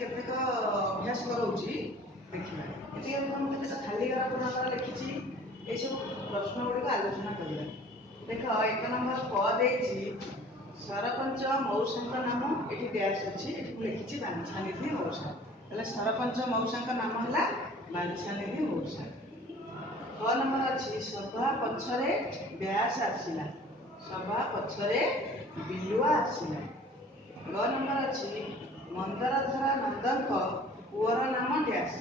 केतेक अभ्यास कराऊँगी देखा ये मुझे खाली घर पूर्ण लिखी ये सब प्रश्न गुड़िक आलोचना करवा। देख 1 नंबर क देती सरपंच मौसा नाम ये डैश अच्छी लिखी बांछानिधि मौसा हेल्ले सरपंच मौसा नाम है बांछानिधि मौसा। ख नंबर अच्छी सभा पछरे डैश आसला सभा पछरे बिलुआ आसला। ग नंबर अच्छी मंदरधरा नंदक पुअर नाम डैश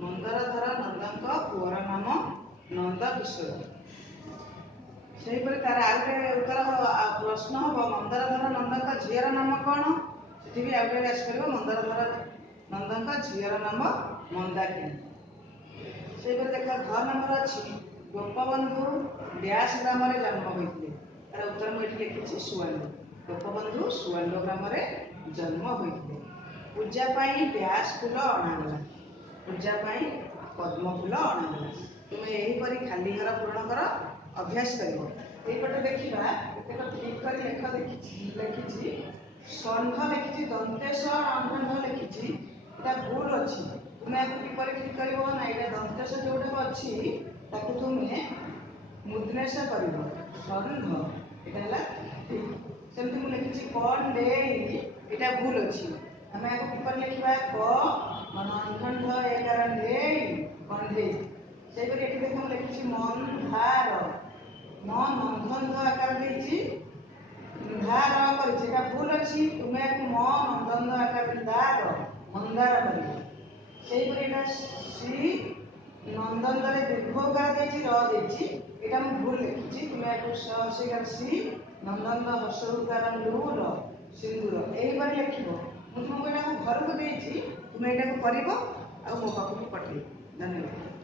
मंदरधरा नंदक पुअर नाम नंद किशोर। से तार आगे उत्तर प्रश्न हम मंदरधरा नंदक झीर नाम कौन से भी आगे आसपर मंदरधरा नंदक झीर नाम मंदाकिनी। से देख घ नंबर अच्छी गोपबंधु डैश ग्राम जन्म होते तार उत्तर मुझे लिखी सुआंडो गोपबंधु सुआंडो ग्राम जन्म होते। पूजा डैश फूल अणागला पूजा पद्म फूल अणागला। तुम्हें यहीपरि खाली घर पूरण कर अभ्यास करपटे देखा ठीक कर लेख लिखी षंढ लिखी दंतेश अंध लिखी भूल अच्छी तुम्हें आपको किपर ठीक कर ना ये दंतेश जोटा अच्छी तुम्हें मुद्रेश कर षंढ यहाँ ठीक सेमती मुझे लिखी कंडे यहाँ भूल अच्छी आम आपको किपर लिखा कंठ कंधे से देख मुझे लिखी मंधार नंदन आकार धार कर भूल अच्छी तुम्हें आपको नंदन आकार दार मंदार कर श्री नंदन दीर्घकार रही भूल लिखी तुम्हें आपको सहसिकार श्री नंदन हर्षकार लूर सिंदूर यही लिख मुझे तुमको यहाँ घर को तुम्हें यहाँ कर मो पाखक पठे। धन्यवाद।